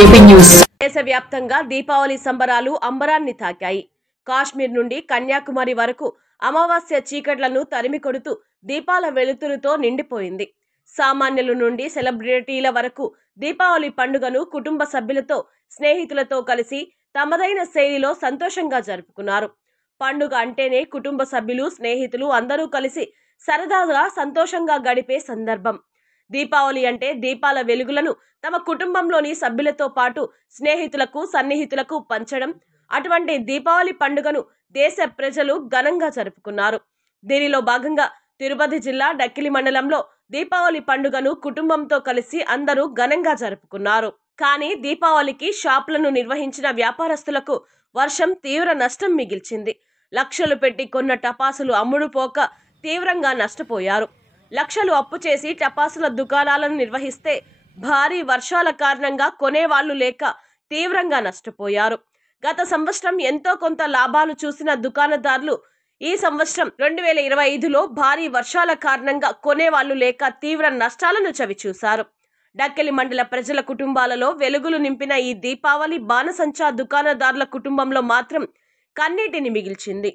JP news. దేశవ్యాప్తంగా దీపావళి సంబరాలు అంబరాన్ని తాకాయి. కాశ్మీర్ నుండి కన్యాకుమారి వరకు అమావాస్య చీకట్లను తరిమికొడుతూ దీపాల వెలుతురుతో నిండిపోయింది. సామాన్యుల నుండి సెలబ్రిటీల వరకు దీపావళి పండుగను కుటుంబ సభ్యులతో, స్నేహితులతో కలిసి తమదైన శైలిలో సంతోషంగా జరుపుకున్నారు. పండుగ అంటేనే కుటుంబ సభ్యులు, స్నేహితులు అందరూ కలిసి సరదాగా సంతోషంగా గడిపే సందర్భం. దీపావళి అంటే దీపాల వెలుగులను తమ కుటుంబంలోని సభ్యులతో పాటు స్నేహితులకు, సన్నిహితులకు పంచడం. అటువంటి దీపావళి పండుగను దేశ ప్రజలు ఘనంగా జరుపుకున్నారు. దీనిలో భాగంగా తిరుపతి జిల్లా డక్కిలి మండలంలో దీపావళి పండుగను కుటుంబంతో కలిసి అందరూ ఘనంగా జరుపుకున్నారు. కానీ దీపావళికి షాపులను నిర్వహించిన వ్యాపారస్తులకు వర్షం తీవ్ర నష్టం మిగిల్చింది. లక్షలు పెట్టి కొన్న టపాసులు అమ్ముడుపోక తీవ్రంగా నష్టపోయారు. లక్షలు అప్పు చేసి టపాసుల దుకాణాలను నిర్వహిస్తే భారీ వర్షాల కారణంగా కొనేవాళ్లు లేక తీవ్రంగా నష్టపోయారు. గత సంవత్సరం ఎంతో కొంత లాభాలు చూసిన దుకాణదారులు ఈ సంవత్సరం 2025లో భారీ వర్షాల కారణంగా కొనేవాళ్లు లేక తీవ్ర నష్టాలను చవిచూశారు. డక్కిలి మండల ప్రజల కుటుంబాలలో వెలుగులు నింపిన ఈ దీపావళి బాణసంచా దుకాణదారుల కుటుంబంలో మాత్రం కన్నీటిని మిగిల్చింది.